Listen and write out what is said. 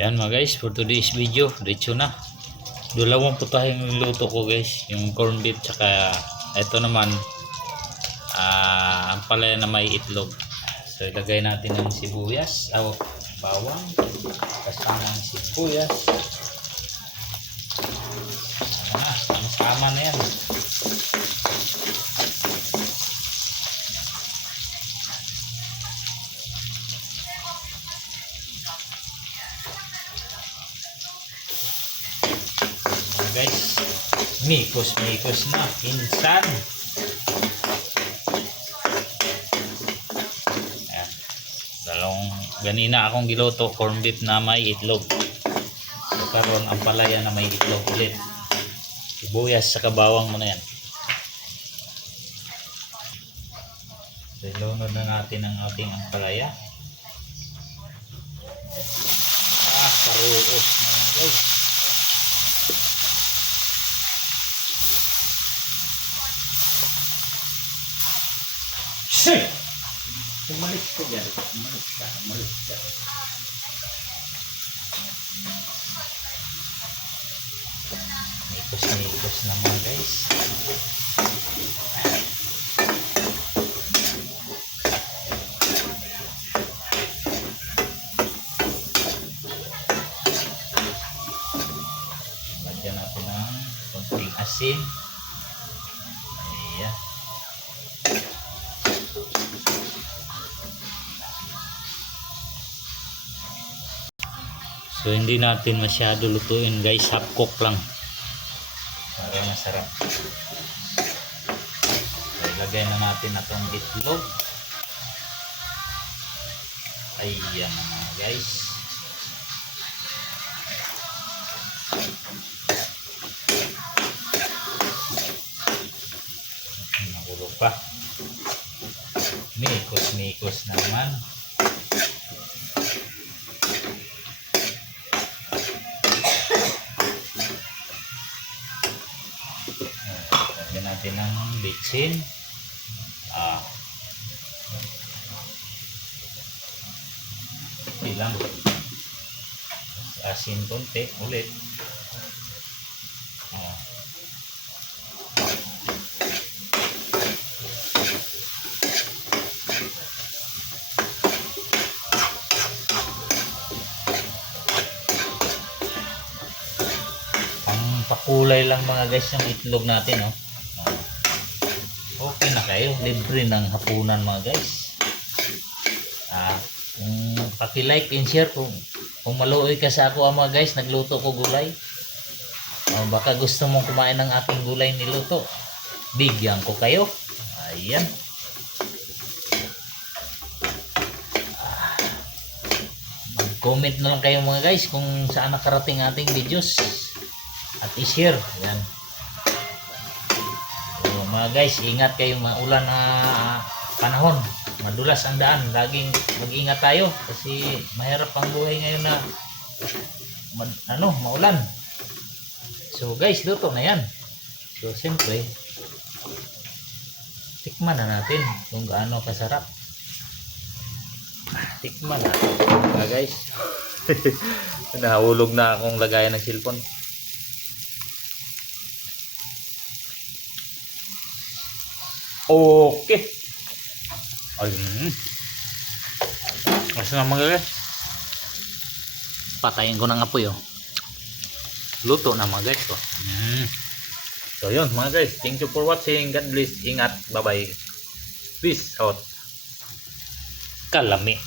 Yan mga guys, for today's video, diretso na. Dalawang putahing luto ko guys, yung corn beef tsaka ito naman ang palaya na may itlog. So ilagay natin ng sibuyas, bawang, kasama ng sibuyas. Sama na yan. Guys, mikos na pinsan. Ayan. Ganina akong giluto corn beef na may itlog. So karon ang palaya na may itlog ulit. Sibuyas sa bawang mo na yan. So ilunod na natin ang ating ampalaya. Paruos na guys. Shit! Umalis ka dyan. Umalis ka. Mikos naman guys. Lagyan natin ng konting asin. Ayan. So hindi natin masyado lutuin guys, half cook lang para masarap. So ilagay na natin itong itlog. Ayan mga guys. Nagulo pa. Mikos naman. Lagyan natin ng bitsin. Ilang asin konti ulit. Pakulay lang mga guys yung itlog natin, oh. Okay na kayo, libre ng hapunan mga guys. Paki-like and share kung maluoy ka sa ako mga guys, nagluto ko gulay. Baka gusto mong kumain ng ating gulay niluto, bigyan ko kayo. Ayan. Mag-comment na lang kayo mga guys kung saan nakarating ating videos at i-share. Yan. So, mga guys, ingat kayo, maulan na panahon, madulas ang daan, laging mag-ingat tayo kasi mahirap ang buhay ngayon na maulan. So guys, luto na yan. So siyempre tikman na natin kung gaano kasarap. Tikman natin mga guys. Nahulog na akong lagayan ng cellphone. Okay. Kasi na mga guys, patayin ko ng apoy, oh. Luto na mga guys, oh. So yun mga guys, thank you for watching. God bless. Ingat. Bye bye. Peace out. Kalami.